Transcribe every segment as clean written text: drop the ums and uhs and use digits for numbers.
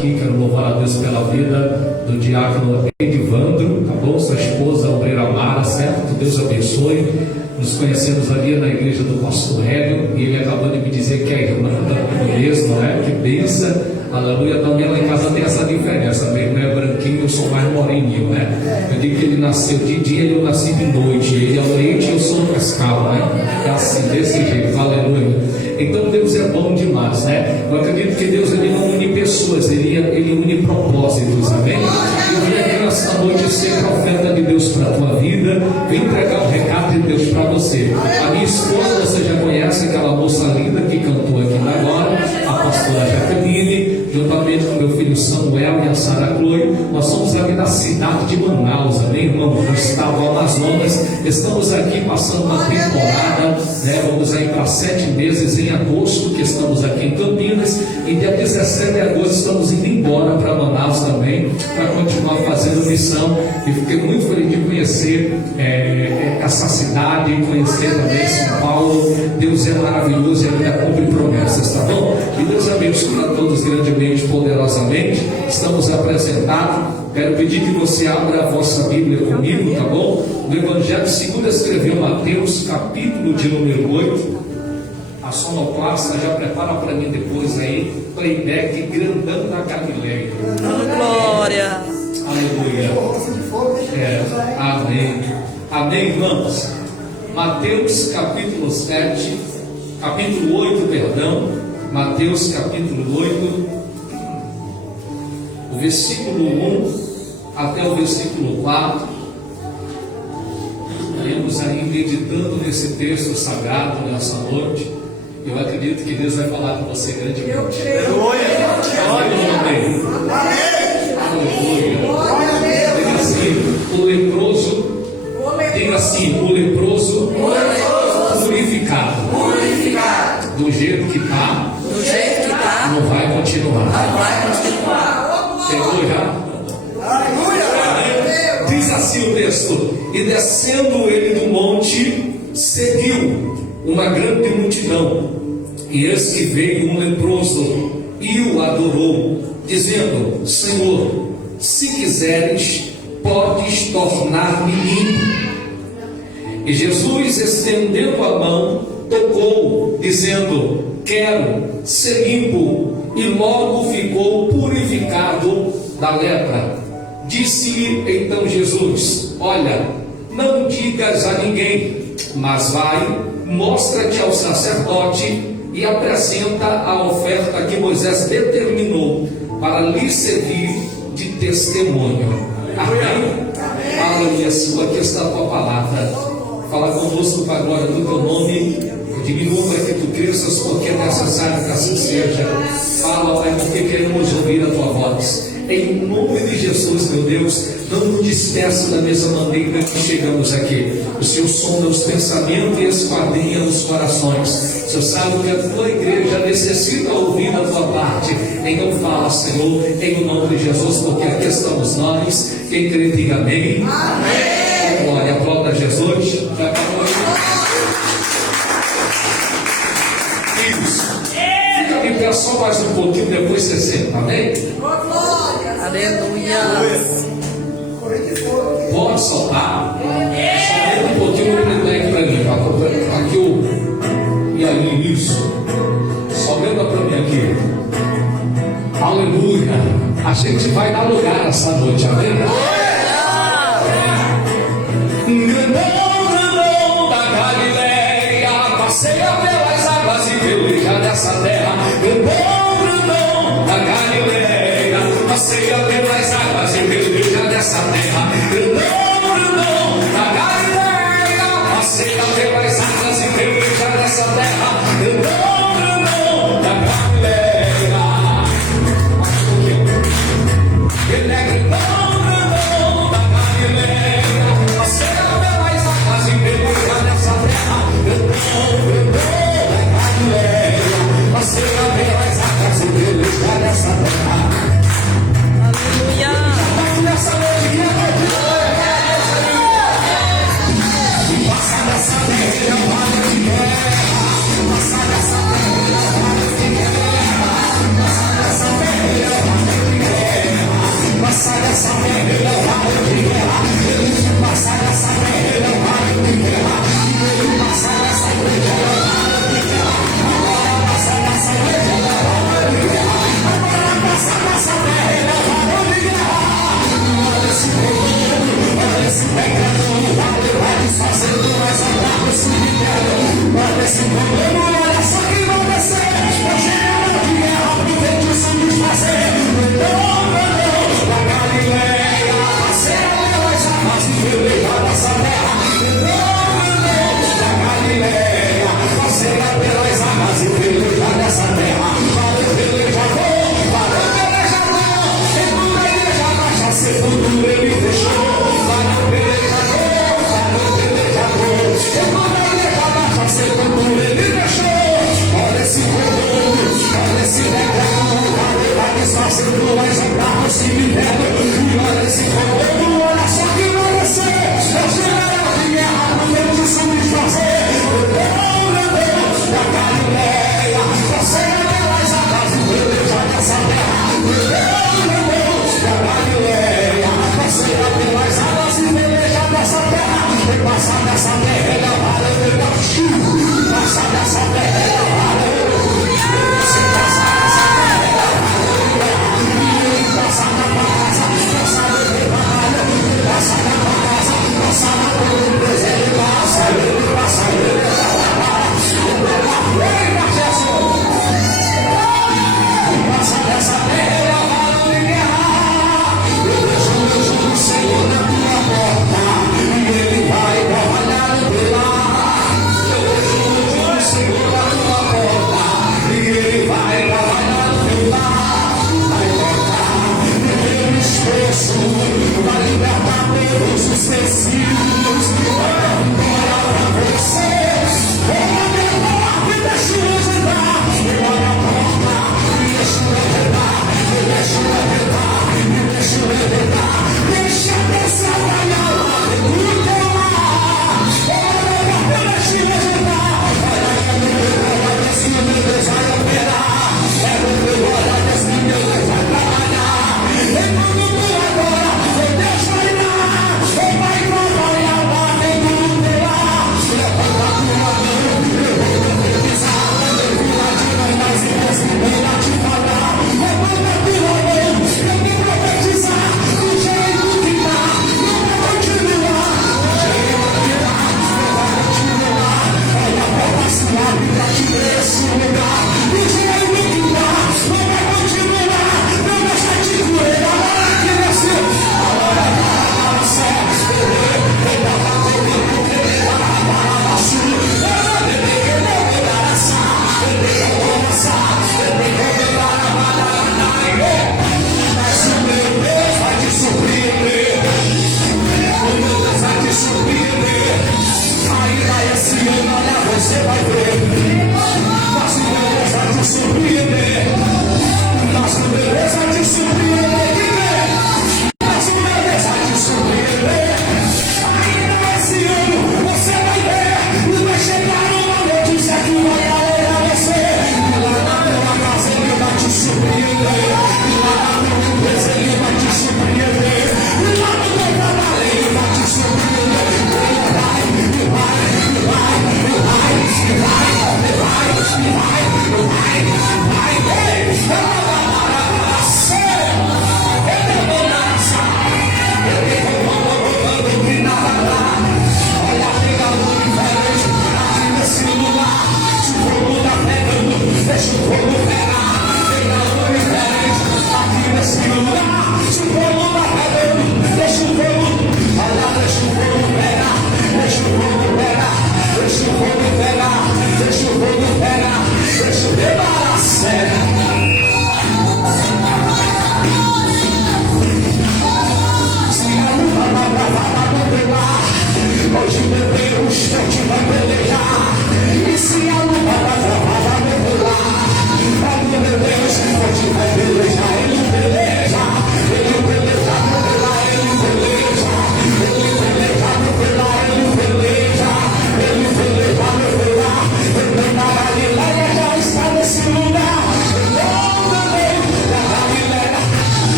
Quero louvar a Deus pela vida do diácono Edivandro, tá bom? Sua esposa, a obreira Mara, certo? Deus abençoe. Nos conhecemos ali na igreja do pastor Hélio, e ele acabou de me dizer que é irmã da mesma, né? Que benção, aleluia. Também lá em casa tem essa diferença, meu irmão é branquinho, eu sou mais moreninho, né? Eu digo que ele nasceu de dia e eu nasci de noite, ele é leite e eu sou pescado, né? É assim, desse jeito, aleluia. Então Deus é bom demais, né? Eu acredito que Deus ele não une pessoas, ele une propósitos, amém? Eu vim aqui nesta noite ser profeta de Deus para a tua vida, vim entregar o recado de Deus para você. A minha esposa, você já conhece, aquela moça linda que cantou aqui agora, a pastora Jaqueline, juntamente com meu filho Samuel e a Sara Chloe. Nós somos aqui da cidade de Manaus, amém, irmão? Do estado do Amazonas. Estamos aqui passando uma temporada, né? Vamos aí para 7 meses em agosto, que estamos aqui em Campinas, e dia 17 de agosto estamos indo embora para Manaus também, para continuar fazendo missão. E fiquei muito feliz de conhecer essa cidade, conhecer também São Paulo. Deus é maravilhoso e ainda cumpre promessas, tá bom? E Deus abençoe a todos grandemente, poderosamente. Estamos apresentados. Quero pedir que você abra a vossa Bíblia comigo, tá bom? No Evangelho segundo escreveu Mateus, capítulo de número 8. A sonoplasta já prepara para mim depois aí, playback grandão da Galileia. Glória! Aleluia! Amém. Amém, irmãos. Mateus capítulo 7, capítulo 8, perdão. Mateus capítulo 8, o versículo 1 até o versículo 4. Estaremos aí meditando nesse texto sagrado nessa noite. Eu acredito que Deus vai falar com você grandemente. Eu creio. Amém. Aleluia. Diga assim, o leproso. Diga assim, o leproso purificado. Do jeito que está. Não vai continuar. Pegou já? Diz assim o texto: e descendo ele do monte, seguiu uma grande multidão, e eis que veio um leproso e o adorou, dizendo: Senhor, se quiseres, podes tornar-me limpo. E Jesus, estendendo a mão, tocou, dizendo: quero ser limpo. E logo ficou purificado da lepra. Disse-lhe então Jesus: olha, não digas a ninguém, mas vai, mostra-te ao sacerdote e apresenta a oferta que Moisés determinou para lhe servir de testemunho. Amém? Aleluia. Aqui está a tua palavra. Fala conosco para a glória do teu nome. Diminua para que tu cresças, porque é necessário que assim seja. Fala, Pai, porque queremos ouvir a tua voz. Em nome de Jesus, meu Deus, não nos despeça da mesma maneira que chegamos aqui. O Senhor sonda os pensamentos e esquadrinha os corações. O Senhor sabe que a tua igreja necessita ouvir a tua parte. Então fala, Senhor, em nome de Jesus, porque aqui estamos nós. Quem crê, diga amém. Amém. Glória, aplauda Jesus. Fica de pé só mais um pouquinho, depois você senta, amém? Aleluia! Pode soltar. Só um pouquinho no playback para mim. Aqui o. E aí, isso. Só lembra para mim aqui. Aleluia! A gente vai dar lugar essa noite, amém? Grandão da Galileia, passeia pelas águas e peleja dessa terra. Grandão da Galileia, passeia pelas águas e peleja dessa terra. Grandão da Galileia, passeia pelas águas e peleja dessa terra. Grandão da Galileia, ele é grandão da Galileia, passeia pelas águas e peleja dessa terra. Grandão da Galileia, passeia pelas águas e peleja dessa terra. Aleluia! Nessa noite que é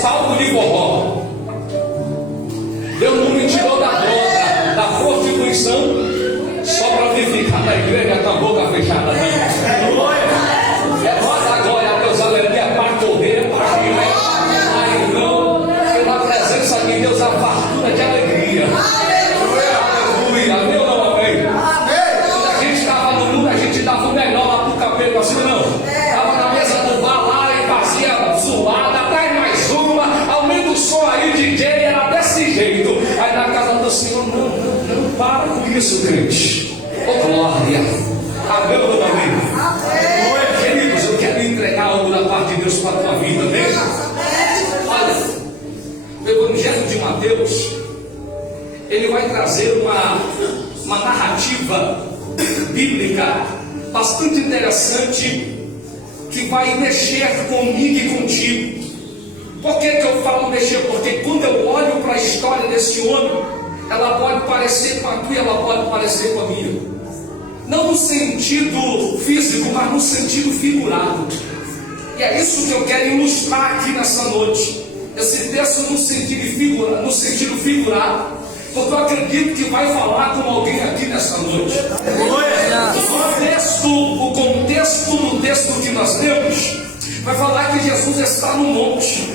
palco de forró. Deus não me tirou da droga, da prostituição, só para vir ficar na igreja com a boca fechada. É roda agora a Deus, aleluia, para correr, para viver. Aí não, pela presença de Deus, a fartura de alegria. Aleluia, meu não, amém. Quando a gente estava no mundo, a gente dava o melhor lá pro cabelo, assim não. Estava na mesa do bar lá e fazia zoada, traz mais uma, aumenta o som aí, DJ, era desse jeito. Aí na casa do Senhor, não, para com isso, crente. Oh, glória. Amém ou não amém? Queridos, eu quero entregar algo da parte de Deus para a tua vida, veja. Olha, o Evangelho de Mateus, ele vai trazer uma narrativa bíblica bastante interessante, que vai mexer comigo e contigo. Por que eu falo mexer? Porque quando eu olho para a história desse homem, ela pode parecer com a tua e ela pode parecer com a minha. Não no sentido físico, mas no sentido figurado. E é isso que eu quero ilustrar aqui nessa noite. Esse texto no sentido figurado. Porque eu acredito que vai falar com alguém aqui nessa noite. O contexto do texto que nós lemos vai falar que Jesus está no monte.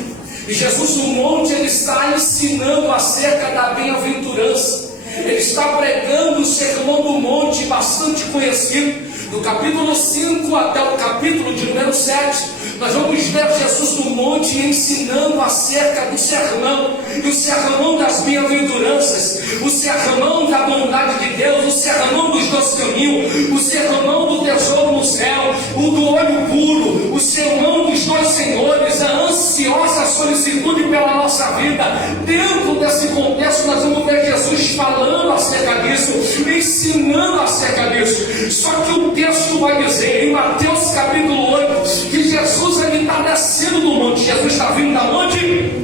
E Jesus no monte, ele está ensinando acerca da bem-aventurança. Ele está pregando o sermão do monte, bastante conhecido. Do capítulo 5 até o capítulo de número 7, nós vamos ver Jesus no monte ensinando acerca do sermão. E o sermão das bem-aventuranças, o sermão da bondade de Deus, o sermão dos 12 caminhos, o sermão do tesouro no céu, o do olho puro, o sermão dos 2 senhores, a ansiosa solicitude pela nossa vida. Dentro desse contexto nós vamos ver Jesus falando acerca disso, ensinando acerca disso. Só que o texto vai dizer em Mateus capítulo 8 que Jesus ele está descendo do monte. Jesus está vindo da onde?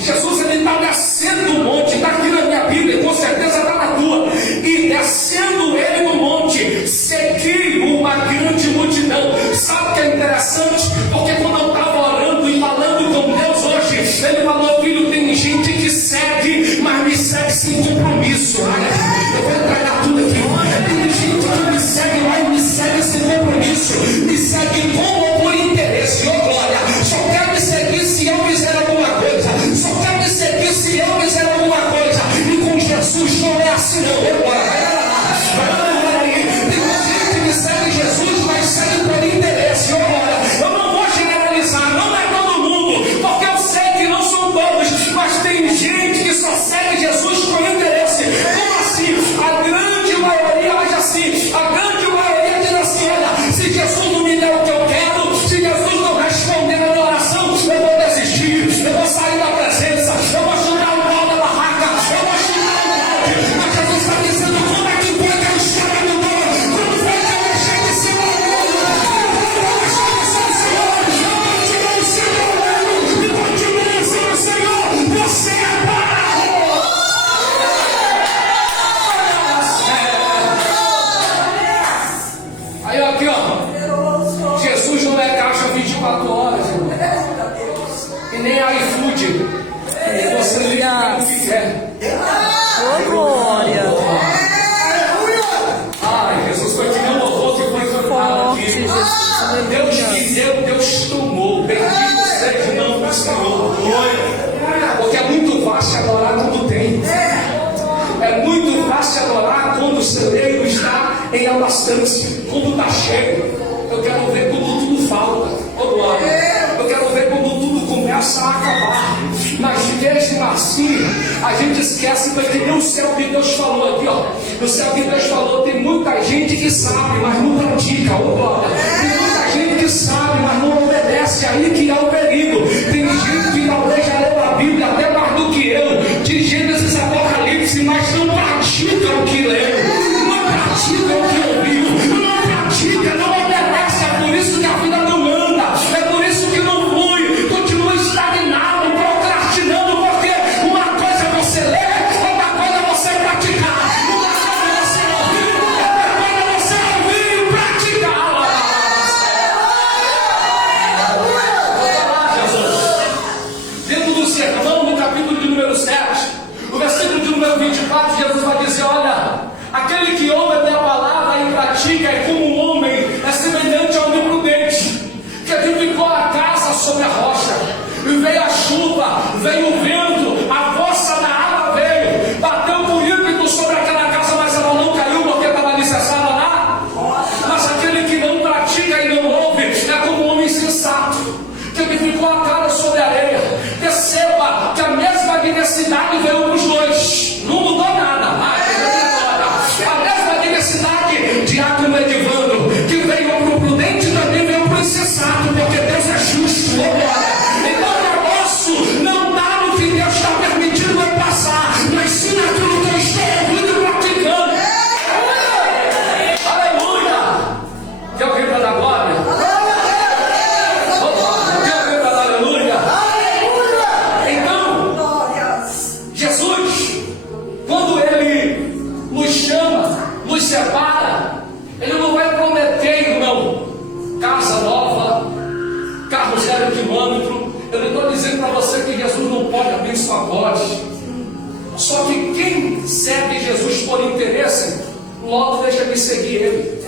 Jesus ele está descendo do monte. Está aqui na minha Bíblia, com certeza está na tua. E descendo ele do monte, seguiu uma grande multidão. Sabe o que é interessante? Porque quando eu estava orando e falando com Deus hoje, ele falou: filho, tem gente que segue, mas me segue sem compromisso. Eu vou entregar tudo aqui. Tem gente que me segue, mas me segue sem compromisso. Me segue com ou por interesse. Oh glória, só quer me seguir se eu fizer alguma coisa. Só quer me seguir se eu fizer alguma coisa. E com Jesus não é assim não. Oh glória. Tem gente que me segue Jesus, mas segue por interesse. Oh glória, eu não vou generalizar, não é todo mundo, porque eu sei que não são todos, mas tem gente que só segue Jesus por interesse. Como assim? A grande maioria age assim. A grande maioria diz assim: olha, se Jesus não me der o que eu quero, se Jesus não responder a minha oração, eu vou desistir, eu vou sair da presença, eu vou chutar o pau da barraca, eu vou chutar o monte. Mas Jesus está dizendo: como é que foi que eu estava no mundo? Como foi que eu deixei de ser o mundo? Eu deixei de ser o Senhor, eu continuo sendo o mundo e continuo sendo o Senhor. Você é barro. Aí aqui ó, Jesus não é caixa 24 horas, irmão. E nem iFood. Você liga o que quer. Ô glória. Ai, Jesus foi que não louvou, que foi cantado Forte, aqui. Jesus. Deus que deu, Deus tomou. Bendito seja o nome do Senhor. Porque é muito fácil adorar quando tem. É muito fácil adorar quando o celeiro está em abastança, quando está cheio. Eu quero ver quando tudo falta. Oh, glória. Eu quero ver quando tudo começa a acabar. Mas mesmo assim, a gente esquece que nem o céu que Deus falou aqui, ó. O céu que Deus falou, tem muita gente que sabe, mas não pratica. Oh, glória. Tem muita gente que sabe, mas não obedece. Aí que é o perigo. Tem gente que talvez já leu a Bíblia até mais do que eu, de Gênesis a Apocalipse, mas não pratica o que leu, não pratica o que ouviu, não pratica, não obedece. É por isso que a vida não anda, é por isso que não flui, continua estagnado, procrastinando. Porque uma coisa é você ler, outra coisa é você praticar, uma coisa é você ouvir, outra coisa é você ouvir e praticar. veio a chuva, veio o vento, a força da água veio, bateu com ímpeto sobre aquela casa, mas ela não caiu porque estava alicerçada lá. Mas aquele que não pratica e não ouve é como um homem insensato, que edificou a cara sobre a areia. Perceba que a mesma diversidade veio para os dois, não mudou nada. A mesma diversidade, Diácono Edivandro, que veio para o prudente, também veio para o insensato, porque Deus é justo. Então o negócio não está no que Deus está permitindo eu passar, mas sim naquilo que eu estou ouvindo e praticando. Aleluia! Quer ouvir para dar glória? Quer ouvir para dar aleluia? Então, Jesus, quando Ele nos chama, nos separa, Ele não vai prometer, irmão, casa nova, carro 0 quilômetro. Eu não estou dizendo para você que Jesus não pode abrir sua voz. Só que quem segue Jesus por interesse, logo deixa de seguir Ele.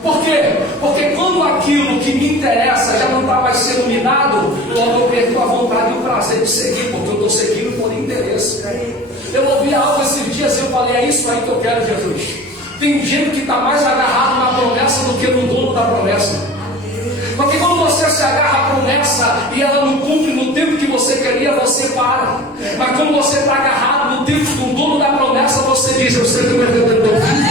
Por quê? Porque quando aquilo que me interessa já não está mais sendo me dado, logo eu perco a vontade e o prazer de seguir, porque eu estou seguindo por interesse. Eu ouvi algo esses dias e eu falei, é isso aí que eu quero, Jesus. Tem gente que está mais agarrado na promessa do que no dono da promessa. Porque quando você se agarra à promessa e ela não cumpre no tempo que você queria, você para. Mas quando você está agarrado no tempo do dono da promessa, você diz, eu sei que o meu redentor vive.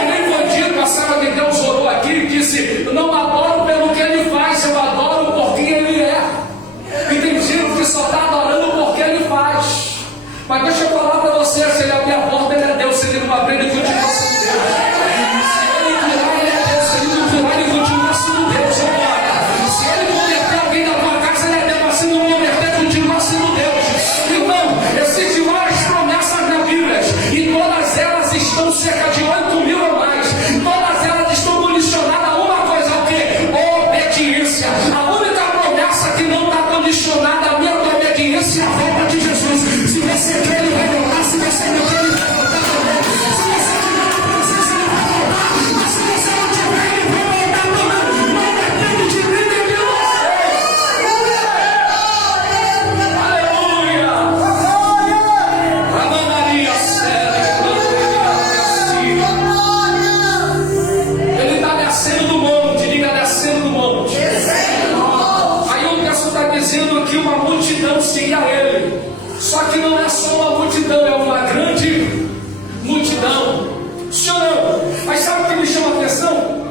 E nem bandido, a serva de Deus orou aqui e disse, eu não adoro pelo que ele faz, eu adoro por quem ele é. E tem gente que só está adorando porque ele faz. Mas deixa eu falar para você, se ele abrir a porta, ele é Deus. Se ele não abrir, ele continua sendo Deus. Se ele curar, ele é Deus. Se ele não curar, ele continua sendo Deus. Se ele converter alguém da tua casa, ele é Deus. Mas se não converter, continua sendo Deus. Irmão, existem várias promessas na Bíblia, e todas elas estão cerca de 8.000 ou mais. Todas elas estão condicionadas a uma coisa, o quê? Obediência. A única promessa que não está condicionada à minha obediência é a volta de Jesus. Se você quer, ele vai voltar. Se você não quer, ele vai voltar também. Se você tiver a presença, ele vai voltar. Mas se você não tiver, ele vai voltar também. Não depende de mim nem de você. Aleluia! A Maria séria, ele está descendo do monte. Diga, descendo do monte. Aí o texto está dizendo que uma multidão seguia ele. Só que não é só uma multidão, é uma grande multidão. Sim ou não? Mas sabe o que me chama a atenção?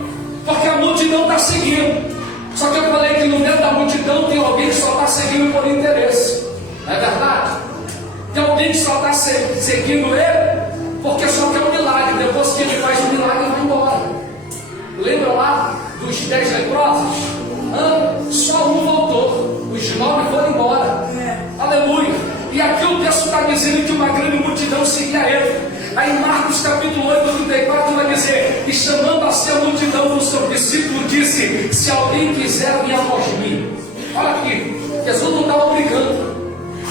Porque a multidão está seguindo. Só que eu falei que no meio da multidão tem alguém que só está seguindo por interesse. Não é verdade? Tem alguém que só está seguindo ele porque só quer um milagre. Depois que ele faz o milagre, ele vai embora. Lembra lá dos 10 leprosos? Só um voltou. Os 9 foram embora. Aleluia. E aqui o texto está dizendo que uma grande multidão seguia ele. Aí em Marcos capítulo 8, 34 vai dizer, e chamando a si a multidão do seu discípulo, disse, se alguém quiser vir após mim. Olha aqui, Jesus não está obrigando,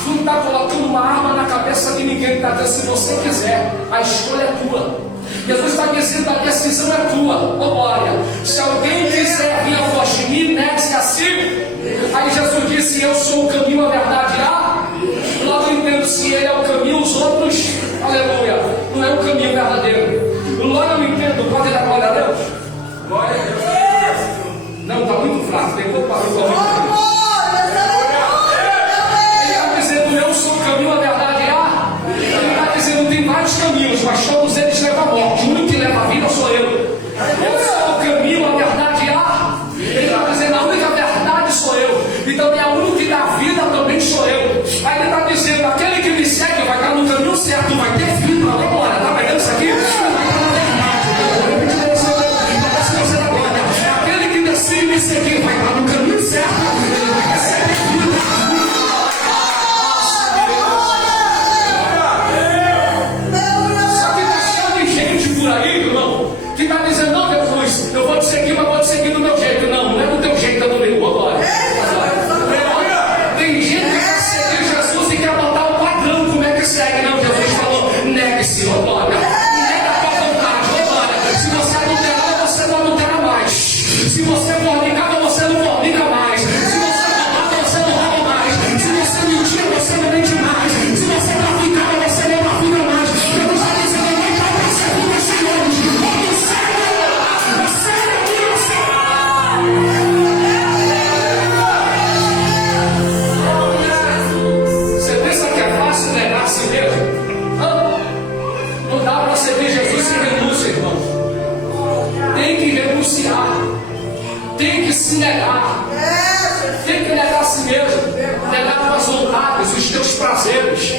não está colocando uma arma na cabeça de ninguém, está dizendo, se você quiser, a escolha é tua. Jesus está dizendo, a decisão é tua. Glória, se alguém quiser vir após mim, negue-se a si. Aí Jesus disse, eu sou o caminho, a verdade e a... Logo eu entendo, se ele é o caminho, os outros, aleluia, não é o caminho verdadeiro. Logo eu entendo, pode dar glória a Deus? Glória a Deus. Não, está muito fraco, depois parou com ele está dizendo, eu sou o caminho, a verdade e a... Ele está dizendo, tem vários caminhos, mas todos eles levam a morte. O único que leva a vida sou eu. Eu sou o caminho, a verdade e a... Ele está dizendo, a única verdade sou eu. Então é a única que dá vida também sou se negar. Tem que negar a si mesmo. Negar as vontades, os teus prazeres.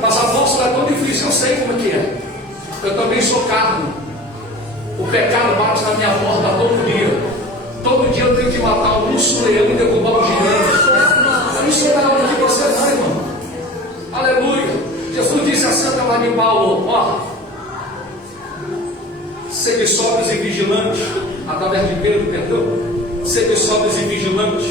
Mas a vossa é tão difícil, eu sei como que é. Eu também sou carne. O pecado bate na minha porta todo dia. Todo dia eu tenho que matar um urso, um leão e derrubar um gigante. Eu não sou melhor do que você, não, irmão. Aleluia. Jesus disse assim para mim, Paulo: ó, sede sóbrios e vigilantes. Através de Pedro, perdão. Sede sóbrios e vigilantes,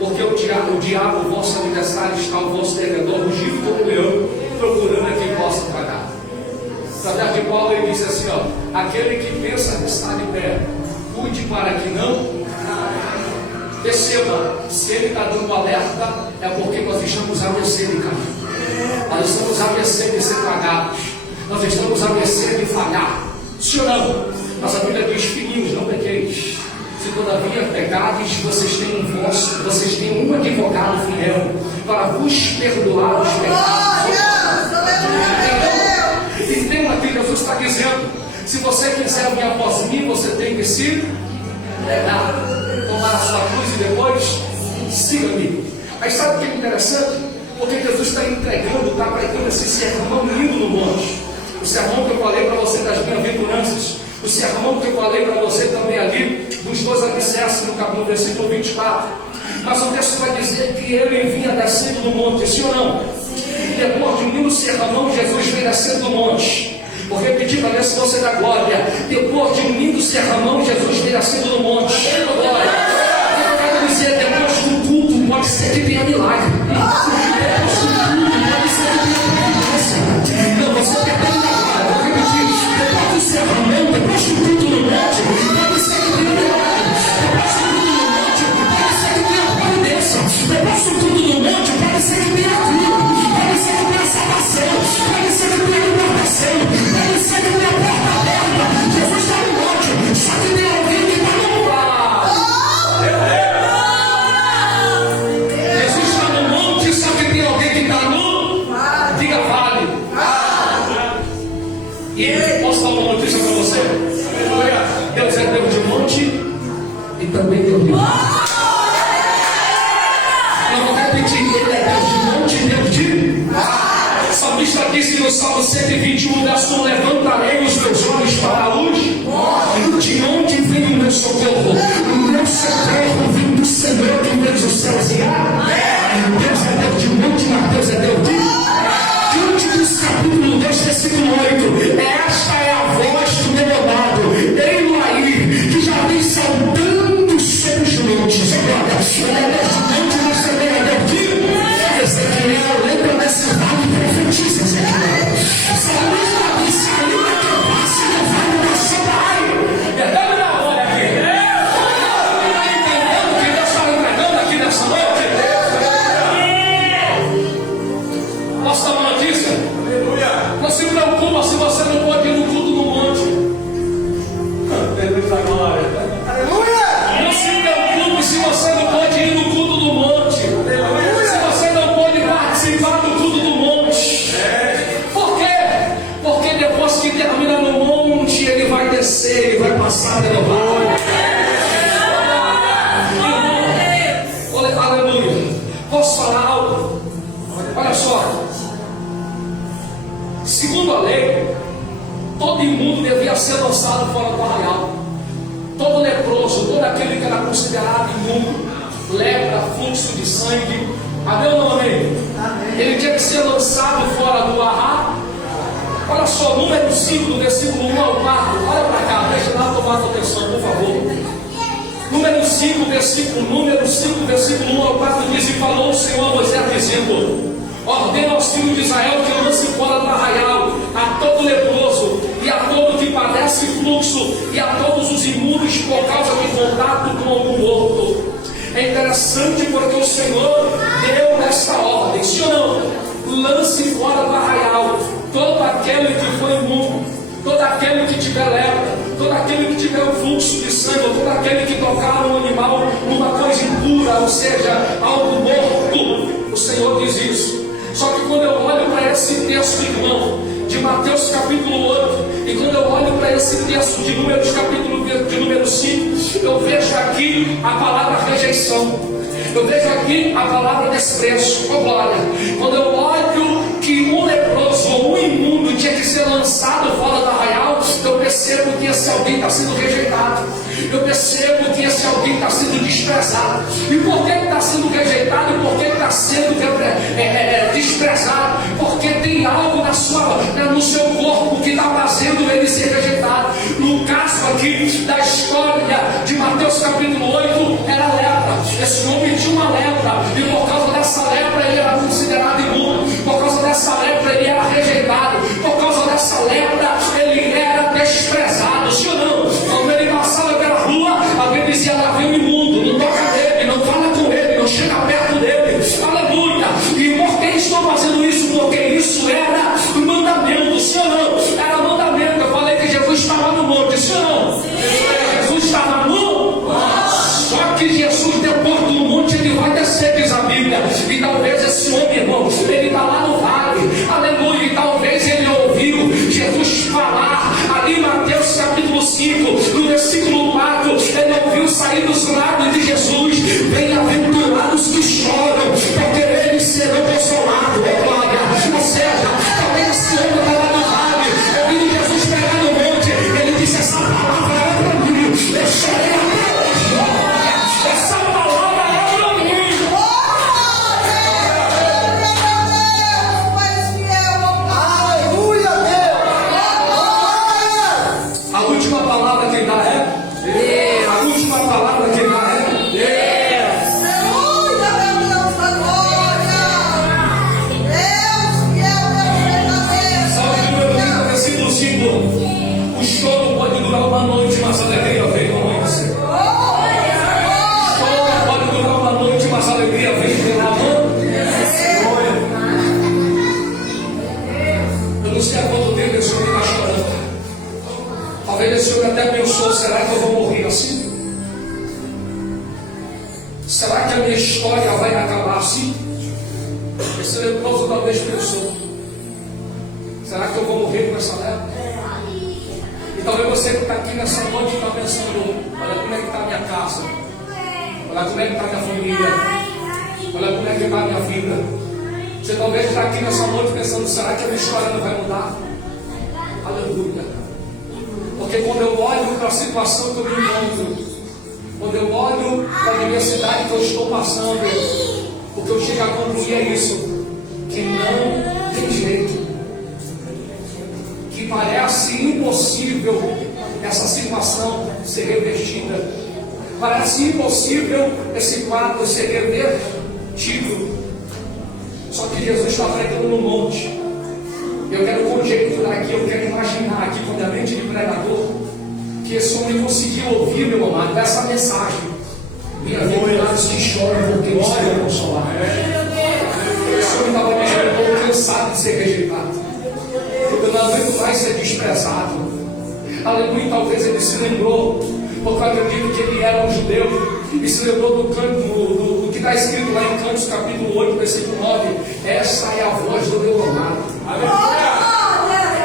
porque o diabo, o vosso adversário, está ao vosso derredor, rugindo como um leão, procurando a quem possa tragar. Através de Paulo ele disse assim, ó: aquele que pensa que está de pé, cuide para que não. Perceba, se ele está dando alerta, é porque nós estamos a mercê de cair. Nós estamos a mercê de ser tragados. Nós estamos a mercê de falhar. Sim ou não? Mas a Bíblia diz: filhinhos, não pequeis. Se todavia pecares, vocês têm um advogado fiel para vos perdoar os pecados. Entenda aqui, Jesus está dizendo: se você quiser vir após mim, você tem que se negar, tomar a sua cruz e depois siga-me. Mas sabe o que é interessante? Porque Jesus está entregando, está pregando esse sermão lindo no monte. O sermão que eu falei para você das bem-aventuranças. O sermão que eu falei para você também ali, dos dois alicerces, no versículo 24. Mas o texto vai dizer que ele vinha descendo do monte, sim ou não? Depois de um lindo sermão, Jesus vem descendo do monte. Vou repetir para ver se você dá glória. Depois de um lindo sermão, Jesus vem descendo do monte. Glória. Eu quero dizer, depois do culto, pode ser que tenha milagre. Depois do culto, pode ser que tenha providência. Não, você quer ter milagre. Vou repetir. Depois do sermão, depois do culto no monte, pode ser que tenha milagre. Depois do culto no monte, pode ser que tenha providência. Depois do culto no monte, pode ser que tenha cura. Pode ser que tenha salvação. Pode ser que tenha libertação. Pode ser que tenha porta aberta. Jesus está no monte. Só que tem alguém que está no lugar. Jesus está no monte, só que tem alguém que está no. Diga vale. E posso dar uma notícia para você? Deus é Deus de monte e também Deus de vale. Eu vou repetir: ele é Deus de monte e Deus de vale. O salmista disse no Salmo 121, verso 1: levantarei os meus olhos para a luz. De onde vem o meu socorro? O meu socorro vem do Senhor que fez os céus e a terra. Deus é Deus de monte, mas Deus é Deus de Últimos capítulo 2, versículo 8. Esta é a voz do meu amado, ei-lo aí, que já vem saltando sobre os montes. Agora, ele é Deus de monte, mas também é Deus de Ezequiel. Lembra desse vale, profetiza, Ezequiel. Salmista disse: ainda que eu passe no vale da sombra. Verdade na hora aqui. Está entendendo o que Deus está entregando aqui nessa noite? Posso dar uma notícia? Não se preocupa se você não pode ir no culto no monte. Não se preocupe se você não pode ir no culto do monte. Se você não pode participar do culto do monte. Por quê? Porque depois que termina no monte, ele vai descer, ele vai passar pelo vale. Aleluia. Posso falar algo? Olha só. Segundo a lei, todo imundo devia ser lançado fora do arraial. Todo leproso, todo aquele que era considerado imundo, lepra, fluxo de sangue, amém ou não amém? Ele tinha que ser lançado fora do arraial. Olha só, número 5 do versículo 1 ao 4. Olha para cá, deixa lá tomar atenção, por favor. Número 5, versículo 1 ao 4 diz: e falou o Senhor a Moisés dizendo: ordena aos filhos de Israel que lancem fora do arraial a todo leproso, e a todo que padece fluxo, e a todos os imundos por causa de contato com algum morto. É interessante porque o Senhor deu esta ordem, sim ou não? Lance fora do arraial todo aquele que foi imundo, todo aquele que tiver lepra, todo aquele que tiver um fluxo de sangue, todo aquele que tocar um animal, uma coisa impura, ou seja, algo morto. O Senhor diz isso. Só que quando eu olho para esse texto, irmão, de Mateus capítulo 8, e quando eu olho para esse texto de Números capítulo de número 5, eu vejo aqui aqui a palavra rejeição. Eu vejo aqui a palavra desprezo. Oh glória! Quando eu olho que um leproso ou um imundo tinha que ser lançado fora do arraial, eu percebo que esse alguém está sendo rejeitado. Eu percebo que esse alguém está sendo desprezado. E por que está sendo rejeitado? E por que está sendo desprezado? Porque tem algo no seu corpo que está fazendo ele ser rejeitado. No caso aqui da história de Mateus capítulo 8, era lepra. Esse homem tinha uma lepra, e por causa dessa lepra ele era considerado imundo. Por causa dessa lepra ele era rejeitado. Por causa dessa lepra ele era desprezado. Sim ou não? Quando ele passava pela rua, alguém dizia: lá vem o imundo, não toca nele, não fala com ele, não chega perto dele. Aleluia! E por que estou fazendo isso? Porque isso era mandamento. Sim ou não? Era mandamento. Eu falei que Jesus estava no monte. Sim ou não? Jesus estava no monte. Só que Jesus, depois do monte, ele vai descer, diz a Bíblia. E talvez esse homem, irmão, ele está lá no vale. Aleluia! E talvez ele ouviu Jesus falar ali em Mateus capítulo 5, no versículo 4. Ele ouviu sair dos lábios de Jesus: bem-aventurados que choram, porque eles serão consolados. Glória! Ou seja, talvez esse homem está lá no vale, ouvindo Jesus pegar no monte. Ele disse: essa palavra é para mim. Eu chorei até hoje. Essa palavra é para mim. Aleluia, Deus! A última palavra que dá é Deus. A última palavra que dá é Deus. Aleluia, meu Deus da glória! Deus, que é o Deus verdadeiro! Salve o meu Deus, versículo 5. O choro pode durar uma noite, mas a alegria vem no amanhecer. O choro pode durar uma noite, mas a alegria vem pela manhã. Eu não sei há quanto tempo esse homem está chorando. Talvez esse homem até pensou: será que eu vou morrer assim? Será que a minha história vai acabar assim? Esse leproso talvez pensou: será que eu vou morrer com essa lepra? E talvez você que está aqui nessa noite está pensando: olha como é que está a minha casa, olha como é que está a minha família, olha como é que está a minha vida. Você talvez está aqui nessa noite pensando: será que a minha história não vai mudar? Aleluia! Porque quando eu olho para a situação que eu me encontro, quando eu olho para a adversidade que eu estou passando, o que eu chego a concluir é isso: que não tem jeito, que parece impossível essa situação ser revertida, parece impossível esse quadro ser revertido. Só que Jesus está pregando no monte. Eu quero conjecturar aqui, eu quero imaginar aqui, com a mente de pregador, que esse homem conseguiu ouvir, meu amado, essa mensagem: bem-aventurados que choram, porque eles serão consolados. Esse homem estava dizendo: eu estou cansado de ser rejeitado, eu não aguento mais ser desprezado. Aleluia! Talvez ele se lembrou, porque eu acredito que ele era um judeu, e se lembrou do que está escrito lá em Cantos capítulo 8, versículo 9: essa é a voz do meu amado.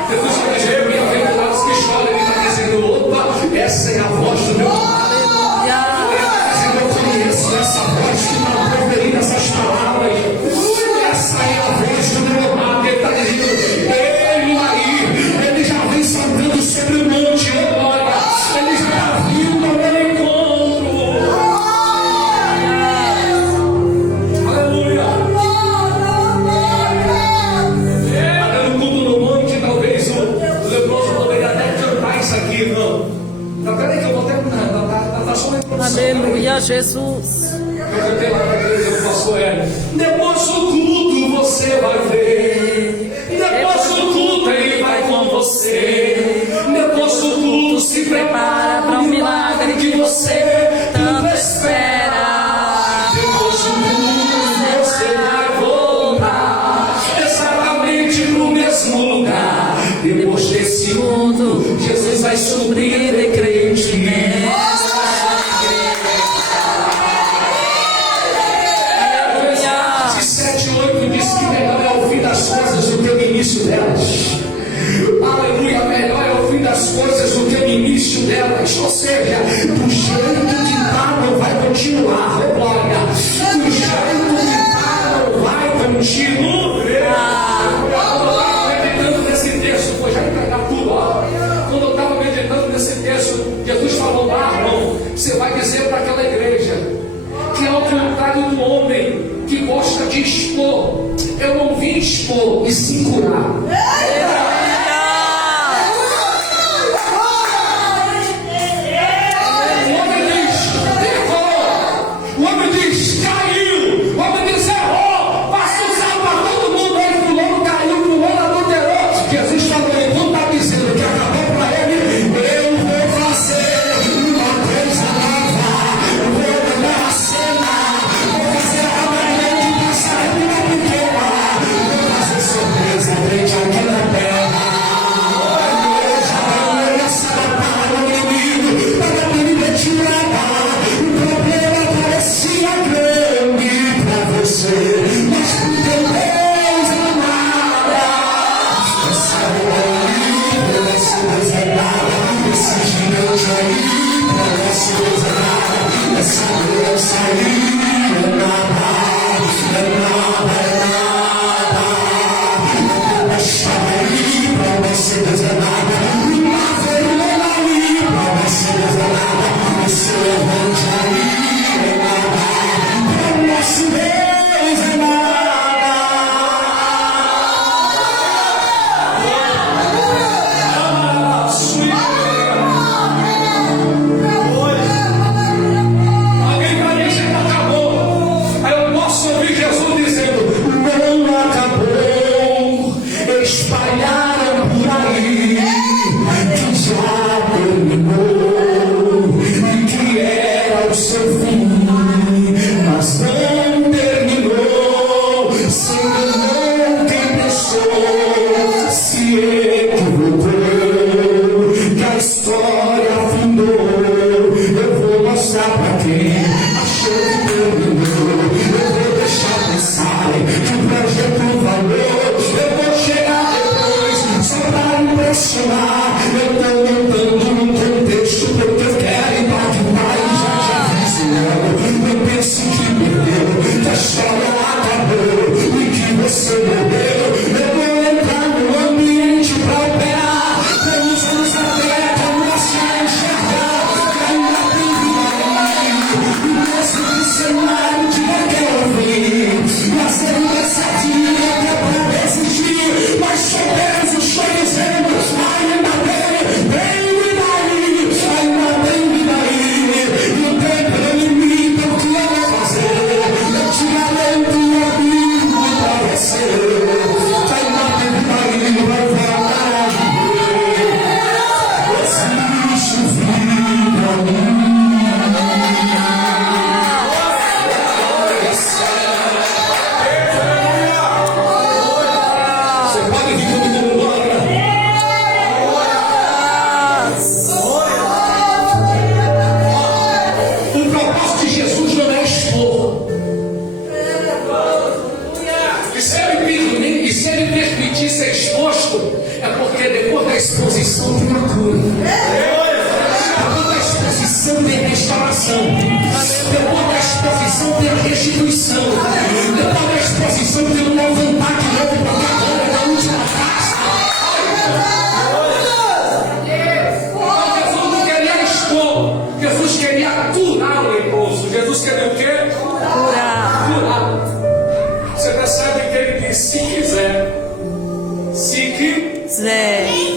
Jesus está dizendo: bem-aventurados que choram. Ele está dizendo: opa, essa é a voz do meu amado. Eu conheço essa voz que está proferindo essas palavras. Essa é a voz do meu amado. Ele está dizendo: ele aí, ele já vem saltando sobre o monte. Glória! Ele já está vindo ao meu encontro. Aleluia! No culto no monte, talvez o leproso poderia até cantar isso aqui, não? Então, peraí que eu vou terminar. Tá só uma introdução. Aleluia, Jesus. Eu cantei lá para a igreja do pastor Hélio: depois do culto você vai ver, depois do culto ele vai com você, depois do culto se prepara para um milagre que você tanto espera. Depois do culto você vai voltar exatamente no mesmo lugar. Depois desse culto Jesus vai surpreender crente nessa igreja. 7:8 diz que melhor é o fim das coisas do que o início delas. Aleluia, melhor é o fim das coisas do que o início delas. naquela igreja, que ao contrário do homem que gosta de expor, eu não vim expor e sim curar.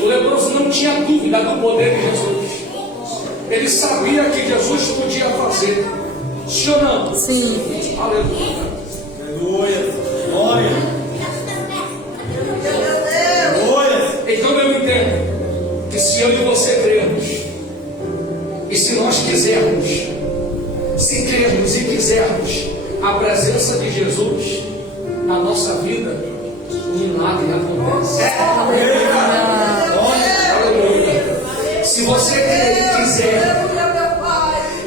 O leproso não tinha dúvida do poder de Jesus. Ele sabia que Jesus podia fazer. Sim ou não? Sim. Aleluia. Aleluia. Glória. Então eu entendo que se eu e você crermos, e se nós quisermos, se crermos e quisermos a presença de Jesus na nossa vida, o milagre acontece. Se você crer e quiser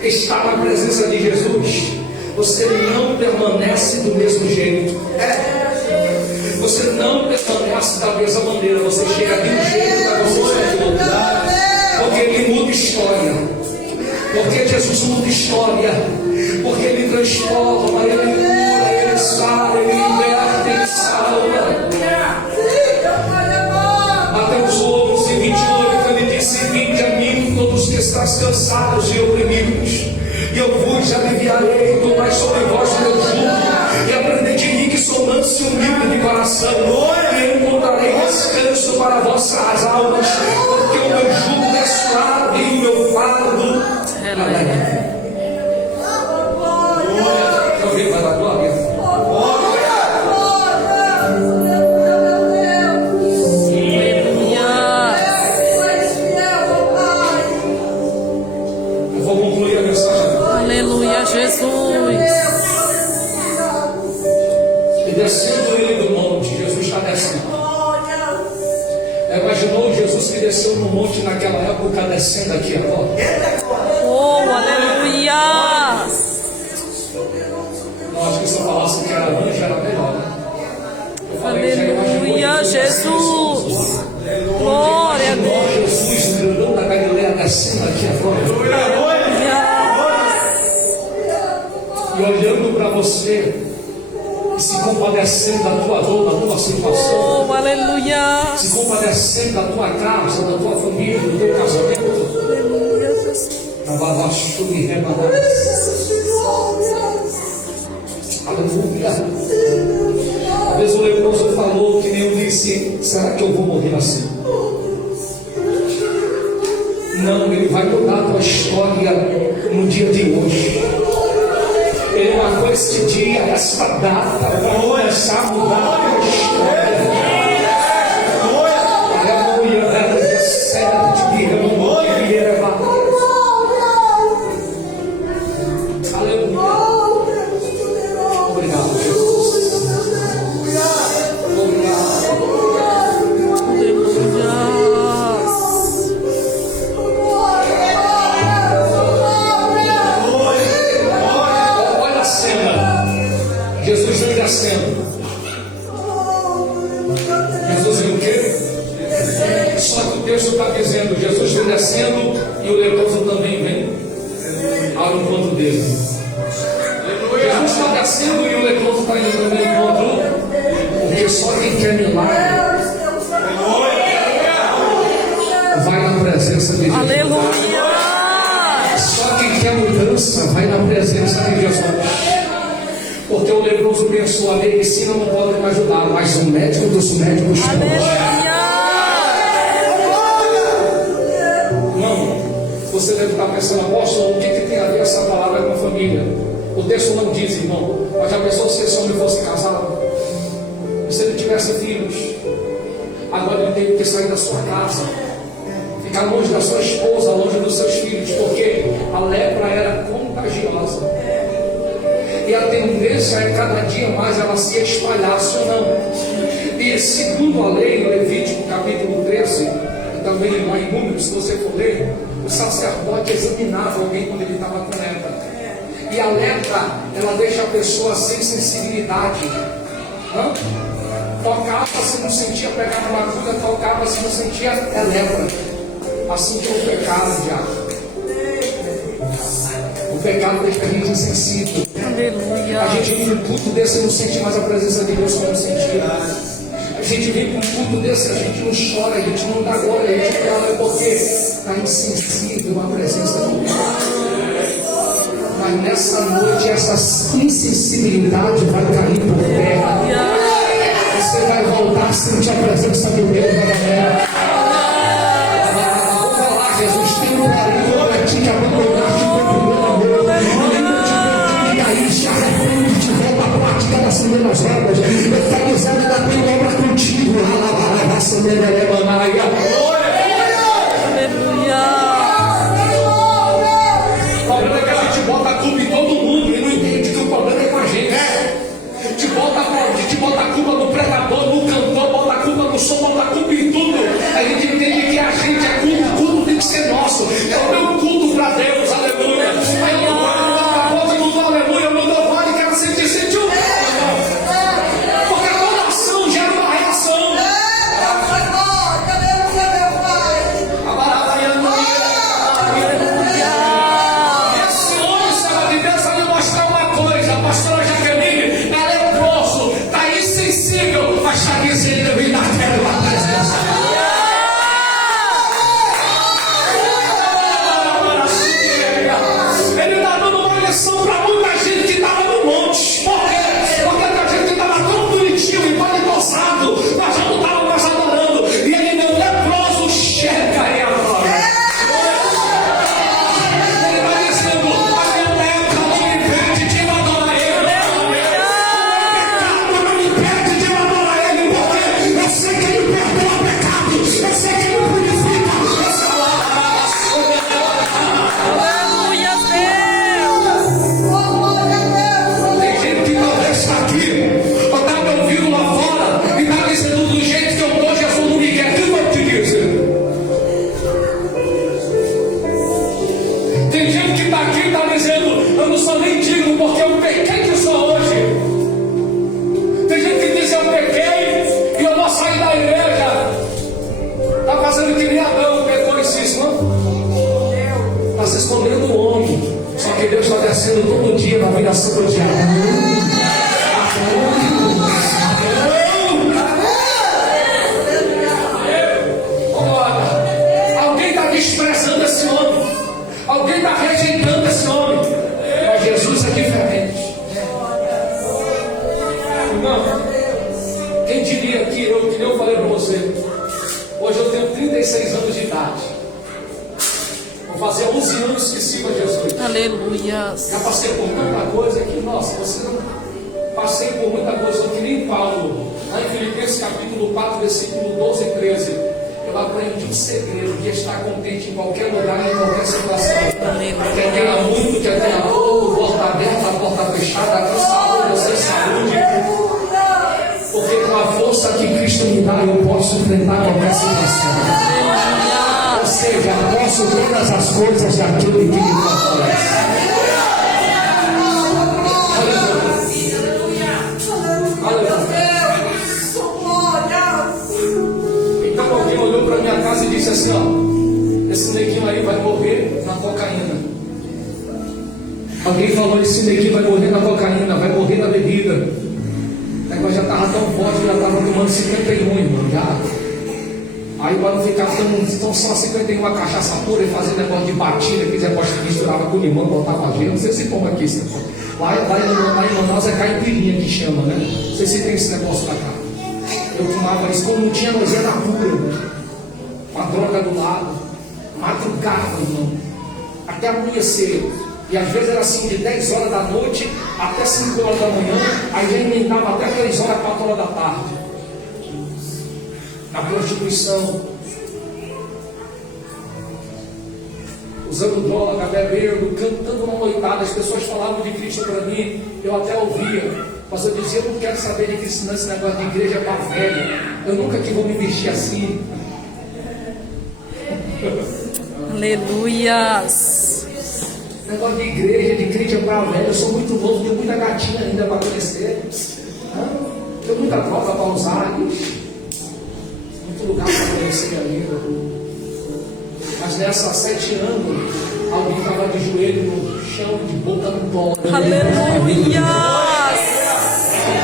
estar na presença de Jesus, você não permanece do mesmo jeito. Você não permanece da mesma maneira. Você chega de um jeito para você sair do lugar. Porque Ele muda história. Porque Jesus muda história. Porque Ele transforma, Ele cura, Ele sara, Ele liberta, Ele salva. Mateus 11, 28, Ele disse: vinde a mim todos que estáis cansados e oprimidos, e eu vos aliviarei, tomai sobre vós o meu jugo, e aprendei de mim que sou manso e humilde de coração, e encontrarei descanso para vossas almas, porque o meu jugo é suave e o meu fardo é leve. Alguém vai dar glória? Eu vou concluir a mensagem. Aleluia, Jesus. E descendo ele do monte, Jesus está descendo. Imaginou Jesus que desceu no monte naquela época, descendo aqui agora? Oh, aleluia. Eu acho que se eu falasse que era anjo, era melhor, né? Eu falei, já imaginou Aleluia, Jesus. Glória a Deus. Jesus, o grandão da Galileia, descendo aqui agora. E olhando para você, e se compadecendo da tua dor, da tua situação, Oh, aleluia. se compadecendo da tua casa, da tua família, do teu casamento. Aleluia, Jesus. Aleluia. Às vezes o leproso falou, que nem eu disse: será que eu vou morrer assim? Não, ele vai mudar a tua história no dia de hoje. Ele marcou esse dia, essa data, para começar a mudar a tua história. Aleluia, aleluia, será de mim, aleluia. Obrigado, Jesus. Obrigado. Olha a cena. Jesus vem descendo. Jesus vem o quê? Só que o texto está dizendo: Jesus vem descendo e o leproso também vem ao encontro dele. Jesus está descendo e o leproso está indo para o meu encontro, porque só quem quer milagre vai na presença de Jesus. Aleluia. Só quem quer mudança vai na presença de Jesus. Porque o leproso pensou: a medicina não pode me ajudar, mas o médico dos médicos pode. Aleluia. Não, você deve estar pensando: apóstolo, o que tem a ver essa palavra com a família? O texto não diz, irmão. Mas já pensou se esse homem fosse casado? Se ele tivesse filhos, agora ele teve que sair da sua casa, ficar longe da sua esposa, longe dos seus filhos, porque a lepra era contagiosa. E a tendência é cada dia mais ela se espalhasse ou não. E segundo a lei, no Levítico capítulo 13, e também lá em Números, se você for ler, o sacerdote examinava alguém quando ele estava com lepra. E a lepra, ela deixa a pessoa sem sensibilidade. Não? Tocava se não sentia, pegava uma agulha, tocava se não sentia, é lepra. Assim que é o pecado, diabo. O pecado deixa a gente insensível. Aleluia. A gente vem com um culto desse e não sente mais a presença de Deus como sentia. A gente vem com um culto desse, a gente não chora, a gente não dá glória, a gente fala porque está insensível à presença de Deus. Mas nessa noite essa insensibilidade vai cair por terra. Você vai voltar a sentir a presença de Deus na terra. Vou falar, Jesus, tem um carinho para ti que abandonaste o teu primeiro amor. E aí já arrepende de volta a prática das primeiras obras. Ele está dizendo: ainda tem obra contigo. Aleluia. O problema é que a gente bota a culpa em todo mundo e não entende que o problema é com a gente. A gente bota a culpa no pregador, no cantor, bota a culpa no som, bota a culpa em tudo. A gente entende que a gente é culto, o culto tem que ser nosso. É o meu culto para Deus, aleluia. Aí eu não vale, não dá aleluia, não dá vale, quero sentir, sentiu. dia na viração do dia. Alguém está desprezando esse homem. Alguém está rejeitando esse homem. Mas Jesus é diferente. Irmão, quem diria que eu falei para você, hoje eu tenho 36 anos de idade. Vou fazer 11 anos que sigo a Jesus. Aleluia. Já passei por muita coisa que, nossa, você não... Passei por muita coisa que nem Paulo. Lá em Filipenses capítulo 4, versículo 12 e 13. Eu aprendi um segredo de estar contente em qualquer lugar, em qualquer situação. Quer tenha muito, quer tenha pouco, porta aberta, porta fechada, com saúde, sem saúde. Porque com a força que Cristo me dá, eu posso enfrentar qualquer situação. Ou seja, eu posso todas as coisas daquele que me fortalece. Então alguém olhou para minha casa e disse assim, ó, esse neguinho aí vai morrer na cocaína. Alguém falou, esse neguinho vai morrer na cocaína, vai morrer na bebida. O negócio já estava tão forte, já estava tomando 51, irmão, já. Aí para não ficar tão só 51 cachaça pura e fazer negócio de batida, que Zé Costa misturava com limão, botava gelo, não sei se como aqui, lá em Manaus é caipirinha que chama, né? Não sei se tem esse negócio lá cá. Eu tomava isso, quando não tinha nojeira pura, com a droga do lado, madrugava, irmão, até amanhecer. E às vezes era assim, de 10 horas da noite até 5 horas da manhã, aí já emendava até 3 horas, 4 horas da tarde. Na prostituição, usando droga, bebendo, cantando uma noitada. As pessoas falavam de Cristo para mim, eu até ouvia, mas eu dizia, eu não quero saber de Cristo, não, esse negócio de igreja para velho. Eu nunca que vou me vestir assim. Aleluias. Negócio de igreja, de crente para velho. Eu sou muito novo, tenho muita gatinha ainda para crescer. Tenho muita droga para usar. Muito lugar para conhecer ainda. Mas nessa 7 anos, alguém estava de joelho no chão, de boca no pó. Aleluia.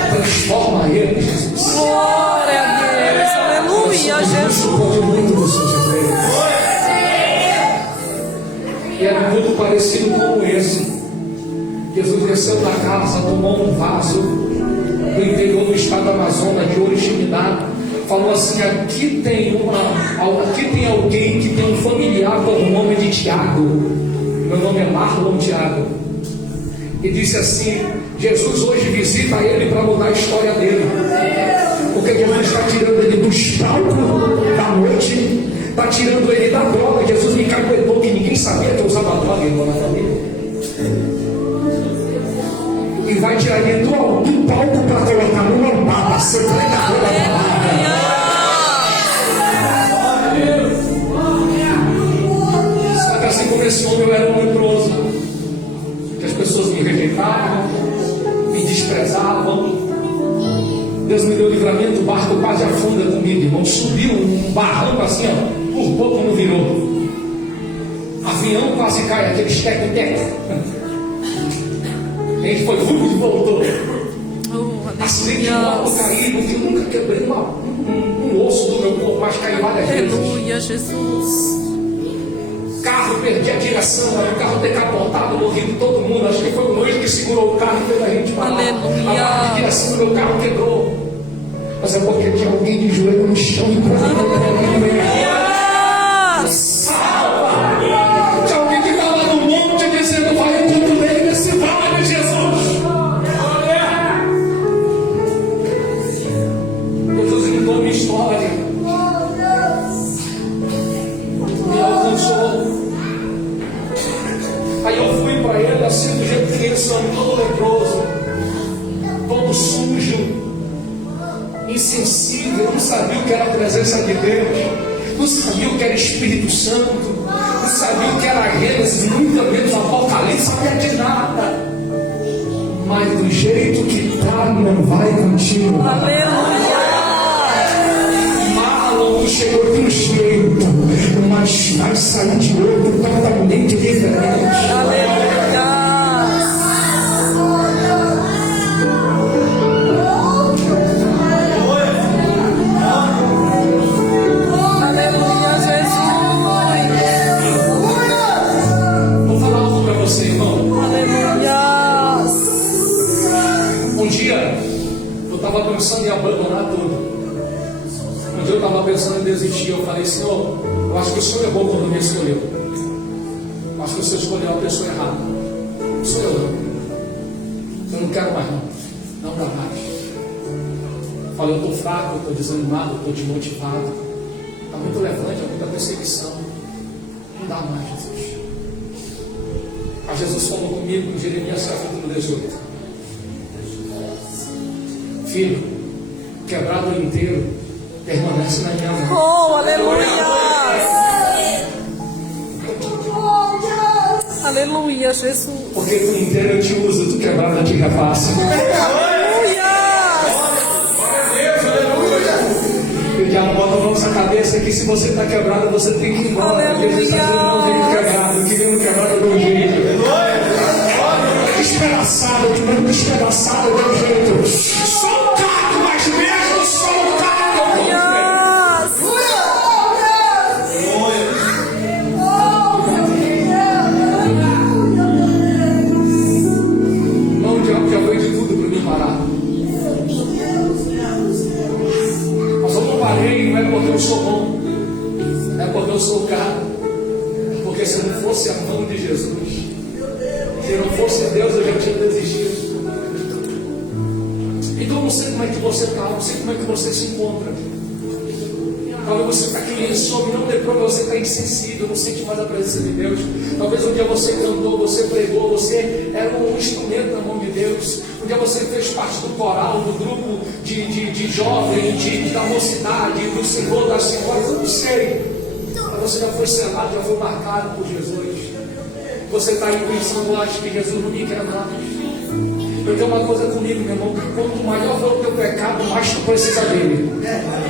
Transforma ele, Jesus. Glória a Deus. Aleluia, Jesus. Muito dos seus ideias. E era muito parecido com esse. Jesus desceu da casa, tomou um vaso do interior do estado do Amazonas, de Oriximiná. Falou assim, aqui tem alguém que tem um familiar com o nome de Tiago. Meu nome é Marlon Tiago. E disse assim, Jesus hoje visita ele para mudar a história dele. Porque Jesus está tirando ele dos palcos da noite, está tirando ele da droga. Jesus me caguetou que ninguém sabia que eu usava droga, irmão, na família. E vai tirar ele do palco para colocar numa barra, ser pregador da palavra. Sabe, assim como esse homem, eu era um leproso, que as pessoas me rejeitavam, me desprezavam. Deus me deu livramento, o barco quase afunda comigo, irmão. Subiu um barranco assim, ó, por pouco não virou. Avião quase cai, aquele teco-teco. A gente foi ruim e voltou. Acidente de moto caído, que eu nunca quebrei um osso do meu corpo, mas caí várias vezes. Aleluia, Jesus. Carro, perdi a direção, o carro decapotado, morrendo todo mundo. Acho que foi o noite que segurou o carro e fez a gente parar. Aleluia. A direção do meu carro quebrou. Mas é porque tinha alguém de joelho no chão e salva! Tinha alguém que estava no monte dizendo, vai tudo bem nesse vale, Jesus. Jesus mudou minha história. Me alcançou. Aí eu fui para ele assim, do jeito que eles são, todo leproso, todo sujo, insensível, não sabia o que era a presença de Deus, não sabia o que era Espírito Santo, não sabia o que era Gênesis, nunca menos Apocalipse, sabia de nada. Mas do jeito que está, não vai continuar. Aleluia. Marlon chegou de um jeito, mas vai sair de outro totalmente diferente. Aleluia. estava pensando em abandonar tudo. Um dia eu estava pensando em desistir. Eu falei, Senhor, eu acho que o Senhor é bom quando me escolheu. Eu acho que o Senhor escolheu a pessoa errada. Sou eu não. Eu não quero mais não. Não dá mais. Eu falei, eu estou fraco, eu estou desanimado, eu estou desmotivado. Está muito levante, há muita perseguição. Não dá mais, Jesus. Aí Jesus falou comigo em Jeremias capítulo 18. Filho, quebrado inteiro, permanece na minha mão. Oh, aleluia! Aleluia, Jesus. Porque tu inteiro eu te uso, tu quebrado eu te refaço. Aleluia! E o diabo bota a mão nessa cabeça que se você está quebrado, você tem que ir embora. Porque Jesus está dizendo, não vem quebrado, que vem quebrado de um jeito. Despedaçado, que vem despedaçado de um jeito. Soltado, mas mesmo soltado. Não, o diabo já fez de tudo para me parar. Mas eu não parei, não é porque eu sou bom, não é porque eu sou caro, porque se não fosse a mão de Jesus, se não fosse Deus, eu já tinha desistido. Então eu não sei como é que você está, não sei como é que você se encontra. Talvez você está aqui sob, não depois você está insensível, não sente mais a presença de Deus. Talvez um dia você cantou, você pregou, você era um instrumento na mão de Deus. Um dia você fez parte do coral, do grupo de jovens, da mocidade, do Senhor, das senhoras, eu não sei. Mas você já foi selado, já foi marcado por Jesus. Você está aí pensando, acho que Jesus não me quer mais. Eu tenho uma coisa comigo, meu irmão, quanto maior for o teu pecado, mais tu precisa dele.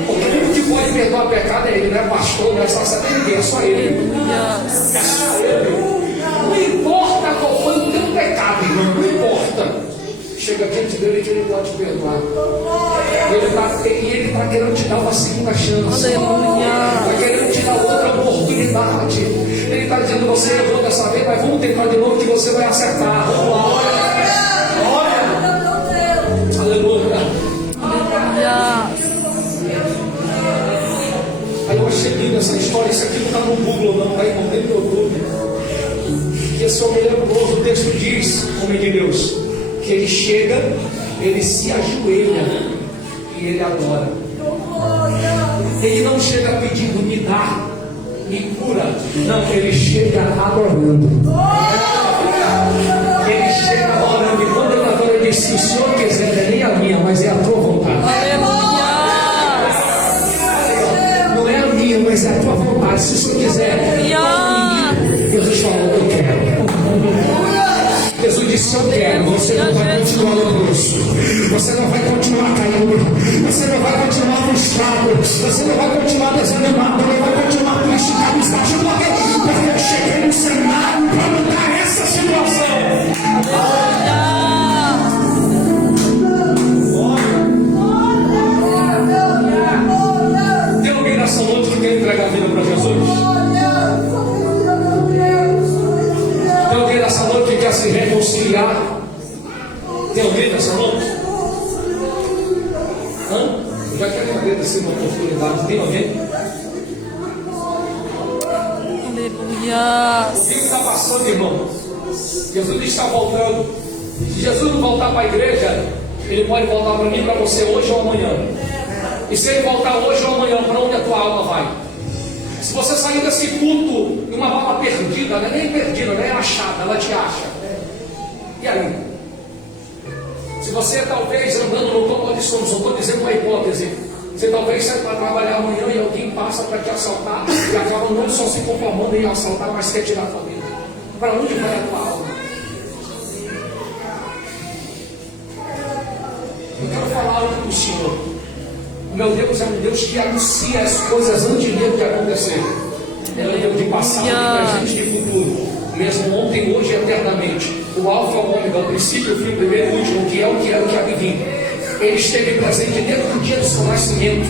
Porque o único que pode perdoar pecado é ele, não é pastor, não é sacerdote, ninguém, é só ele. É só ele. Não importa qual foi o teu pecado, irmão, não importa. Chega diante dele que ele pode perdoar. E ele está querendo te dar uma segunda chance. Está querendo te dar outra oportunidade. Ele está dizendo, você errou dessa vez, mas vamos tentar de novo que você vai acertar. Vamos lá. Aleluia. Aí eu achei lindo essa história. Isso aqui não está no Google, não, está aí no YouTube. E esse homem leproso, o texto diz, homem de Deus, que ele chega, ele se ajoelha e ele adora. Ele não chega pedindo, me dá, me cura. Não, ele chega adorando. Ele chega orando. E quando ele adora, ele diz, se o Senhor quiser, não é nem a minha, mas é a tua vontade. Não é a minha, mas é a tua vontade. Se o Senhor quiser, Jesus falou, eu quero. Jesus disse, eu quero. Você não vai continuar leproso. Você não vai continuar caindo. Você não vai continuar frustrado. Você não vai continuar desanimado. Não vai continuar triste, cabisbaixo. Porque eu cheguei no cenário para mudar essa situação. Tem alguém nessa noite que quer entregar a vida para Jesus? Tem alguém nessa noite que quer se reconciliar? Tem alguém nessa noite? Eu já quero agradecer uma oportunidade. Tem alguém? Aleluia. O que está passando, irmão? Jesus está voltando. Se Jesus não voltar para a igreja, ele pode voltar para mim, para você hoje ou amanhã. E se ele voltar hoje ou amanhã, para onde a tua alma vai? Se você sair desse culto e uma bala perdida, não é nem perdida, não é achada, ela te acha. E aí? Se você talvez andando no topo de sonhos, eu estou dizendo uma hipótese, você talvez sai para trabalhar amanhã e alguém passa para te assaltar e acaba não só se conformando em assaltar, mas quer tirar a tua vida. Para onde vai a tua alma? Eu quero falar algo para o Senhor. O meu Deus é um Deus que anuncia as coisas antes mesmo de acontecer. Ele é um Deus de passado, de presente e de futuro. Mesmo ontem, hoje e eternamente. O Alfa e o Ômega, o princípio, o fim, o primeiro e o último, o que é, o que era, o que há de vir. Ele esteve presente desde o dia do seu nascimento,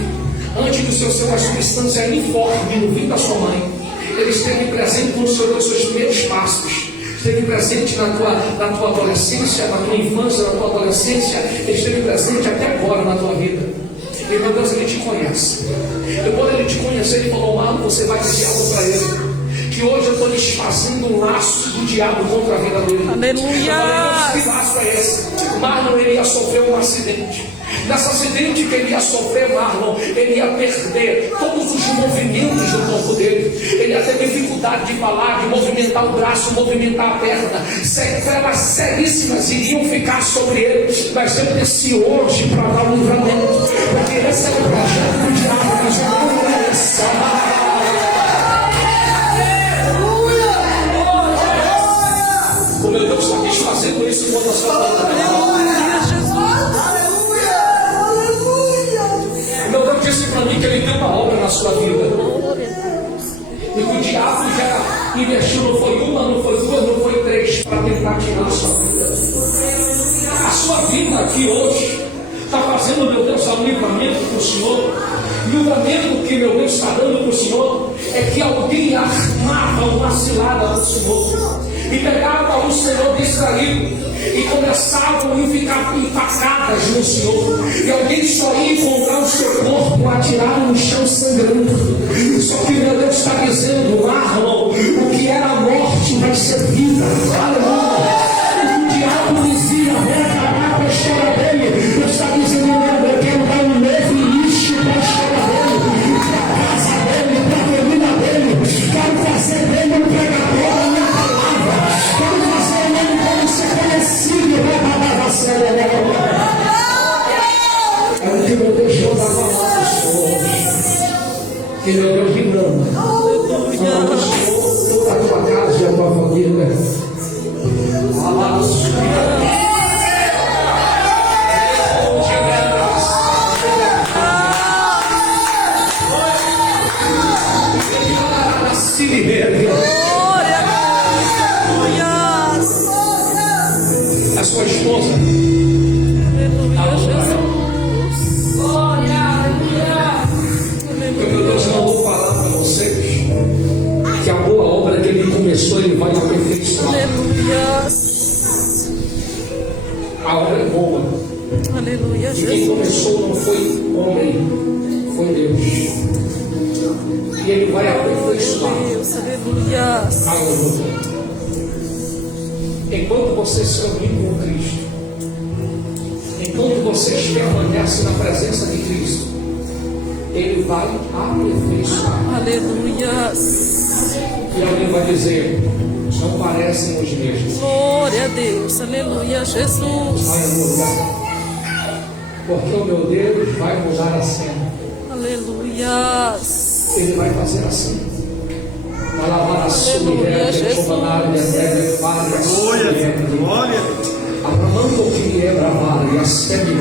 antes do seu ser uma substância informe no fim da sua mãe. Ele esteve presente quando o Senhor deu seus primeiros passos. esteve presente na tua adolescência, na tua infância, na tua adolescência, Ele esteve presente até agora na tua vida. E meu Deus, Ele te conhece. E quando Ele te conhecer, Ele falou: Marlon, você vai dizer algo para Ele. Que hoje eu estou desfazendo um laço do diabo contra a vida dele. Aleluia! Que laço é esse? Marlon, ele ia sofrer um acidente. Nesse acidente que ele ia sofrer, Marlon, ele ia perder todos os movimentos do corpo dele. Ele ia ter dificuldade de falar, de movimentar o braço, movimentar a perna. Sequelas seríssimas iriam ficar sobre ele. Mas eu desci hoje para dar um livramento. Porque esse é o projeto do diabo, mas não é essa. Meu Deus está desfazendo isso quando a sua Aleluia, Jesus. Meu Deus disse para mim que Ele tem uma obra na sua vida. E que o diabo já investiu, não foi uma, não foi duas, não foi três, para tentar tirar a sua vida. A sua vida aqui hoje está fazendo, meu Deus, um livramento para o Senhor. O livramento que meu Deus está dando para o Senhor é que alguém armava uma cilada no Senhor. E pegavam o Senhor distraído e começavam a ficar empacadas no Senhor. E alguém só ia encontrar o seu corpo atirado no chão sangrando. Só que meu Deus está dizendo: Marlon, o que era a morte vai ser vida. Aleluia. O diabo dizia: vai acabar com a história dele. Deus está dizendo: não, eu quero dar um novo início para a história dele, para a casa dele, para a família dele. Quero fazer dele um pregador da minha palavra. Quero fazer ele como ser conhecido. É o que meu Deus não dá palavra, Senhor. Que meu Deus me ama. Toda a tua casa e a tua família. A sua esposa. Meu Deus, eu vou falar para vocês que a boa obra que Ele começou, Ele vai aperfeiçoar. A obra é boa. Aleluia, E quem começou não foi homem, foi Deus. E Ele vai aperfeiçoar. aleluia. Aleluia. Enquanto você se unir com Cristo, enquanto vocês permanecem na presença de Cristo, Ele vai aperfeiçoar. Aleluia. E alguém vai dizer: não parecem os mesmos. Glória a Deus. Aleluia, Jesus. Aleluia. Porque o meu Deus vai mudar a cena. Aleluia. Ele vai fazer assim. Alabar a sua Aleluia, Jesus. Glória, glória. Abraão que me é bravado e a sede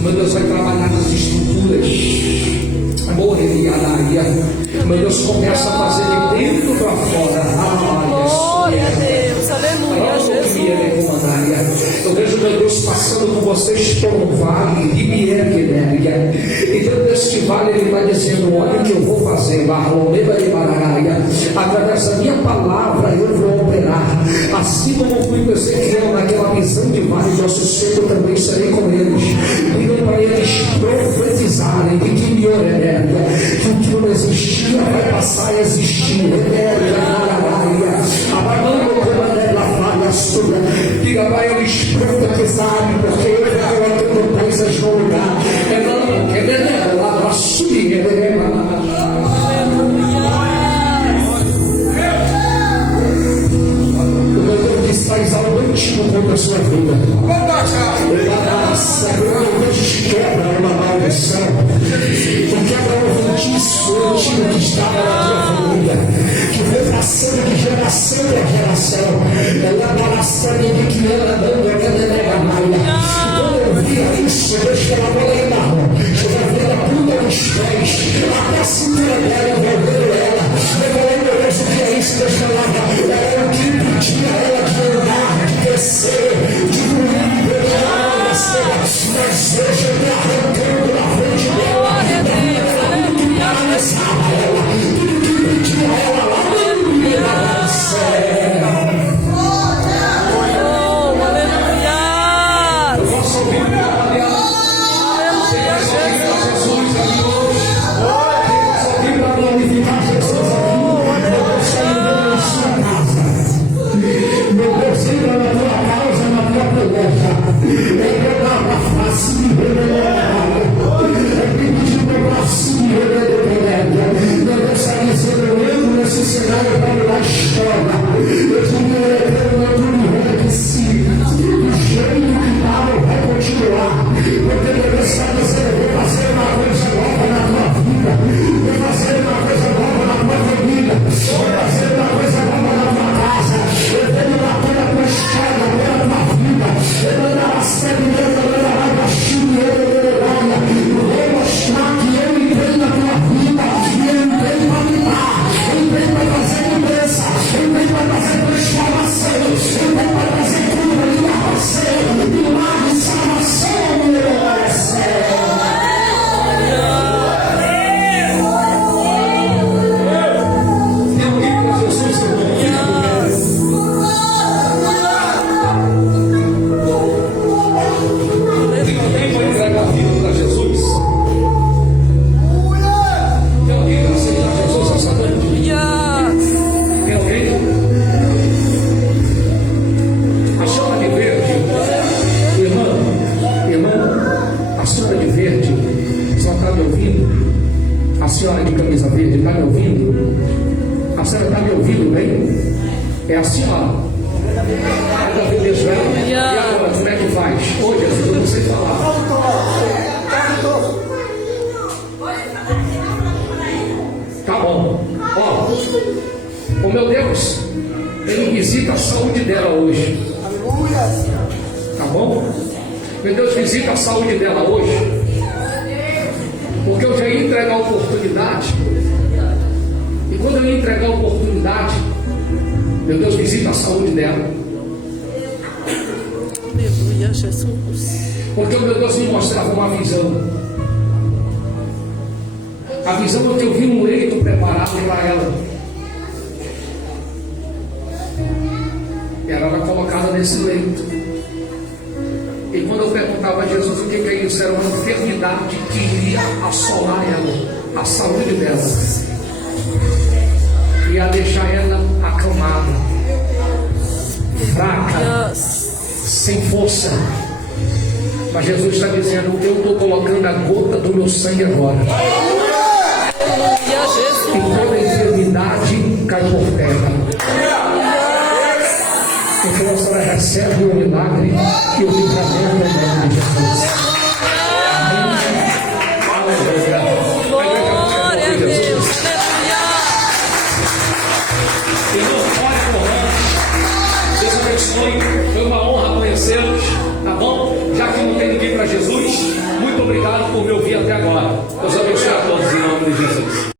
meu Deus vai trabalhar nas estruturas. Amor, ele meu Deus começa a fazer de dentro para fora. Glória a Deus. Aleluia, Jesus. Eu vejo meu Deus passando com vocês por um vale de Miequenéria. E dentro deste vale Ele vai dizendo: olha o que eu vou fazer, através da minha palavra eu vou operar. Assim como fui com Ezequiel naquela visão de vale de ossos secos, eu também serei com eles. Digo para eles profetizarem de que que o que não existia vai passar a existir. Diga para eles profetizarem, porque eu vou colocando coisas no lugar. O meu Deus diz: faz algo antigo contra a sua vida. Quebra uma maldição, quebra um feitiço antigo que estava na tua família, que foi passando de geração em geração. Ela balaçando de que ela dando a canela malha. Quando eu via isso, Deus falava lá em marrom, eu já vi ela pula nos pés, até a cintura dela, envolvendo ela. Eu falei: meu Deus, o que é isso? Deus falava: era o que impedia ela de andar, de descer, de voar. Mas hoje eu me arrancando na frente dela, tudo que paralisava ela, tudo que impedia ela lá no céu. fazendo milagre, salvação no meu coração. Tem alguém para Jesus que eu Tem alguém para entregar a vida para Jesus? Tem alguém para aceitar Jesus essa noite? Tem alguém? A chama de verde, irmão, a chama de verde, só está me ouvindo? A senhora de camisa verde está me ouvindo? A senhora está me ouvindo bem? É a senhora. Ainda Venezuela. E agora, como é que faz? Hoje, eu não sei falar. Tá bom. Ó, o meu Deus, Ele visita a saúde dela hoje. Tá bom? Meu Deus, visita a saúde dela hoje. Porque eu já ia entregar a oportunidade. E quando eu ia entregar a oportunidade, meu Deus, visita a saúde dela. Aleluia, Jesus. Porque o meu Deus me mostrava uma visão. A visão é que eu vi um leito preparado para ela. E ela era colocada nesse leito. E quando eu perguntava a Jesus o que é isso, era uma enfermidade que iria assolar ela, a saúde dela. Ia deixar ela acamada, fraca, sem força. Mas Jesus está dizendo: eu estou colocando a gota do meu sangue agora. E toda enfermidade cai por terra. Então a senhora recebe o milagre e o livramento em nome de Jesus. Glória a Deus. Deus abençoe. Foi uma honra conhecê-los. Tá bom? Já que não tem ninguém para Jesus, muito obrigado por me ouvir até agora. Deus abençoe.